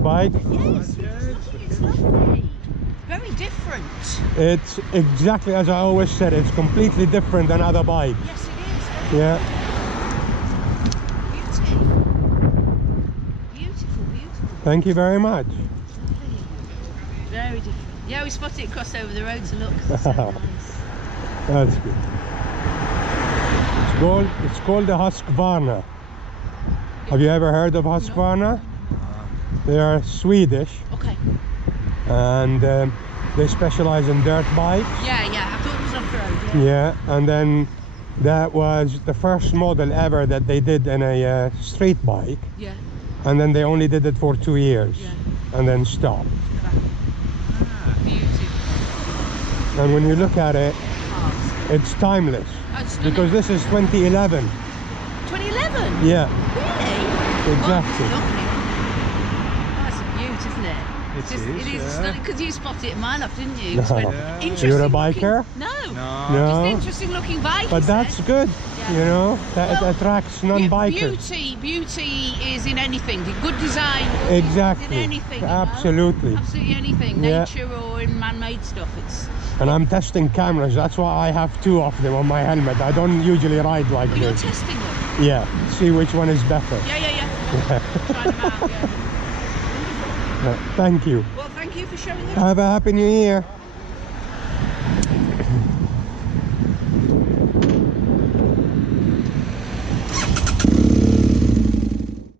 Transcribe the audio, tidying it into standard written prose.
the bike? Yes, it's lovely. Very different. It's exactly as I always said, it's completely different than other bikes. Yes, it is. Yeah. Beautiful, beautiful. Thank you very much. Very different. Yeah, we spotted it cross over the road to look. It's so nice. That's good. It's called the Husqvarna. Have you ever heard of Husqvarna? They are Swedish. Okay. And they specialize in dirt bikes. Yeah, I thought it was off-road. Yeah, and then that was the first model ever that they did in a street bike. Yeah. And then they only did it for 2 years. Yeah. And then stopped. Beautiful. And when you look at it, it's timeless. Because this is 2011. 2011? Yeah. Really? Exactly. Oh, that's a beaut, isn't it? It is stunning, because you spotted it a mile off, didn't you? No. Interesting. You're a biker? No. No. Just interesting looking bike. But that's good. Yeah. You know, that Well, it attracts non-bikers. Beauty is in anything. Good design. Exactly. Is in anything. Absolutely. You know? Absolutely anything. Yeah. Nature or in man-made stuff. It's. And I'm testing cameras. That's why I have 2 of them on my helmet. I don't usually ride like Oh, you're this. testing them. Yeah. See which one is better. Yeah. Trying them out. Yeah. Thank you. Well, thank you for showing them. Have a happy new year.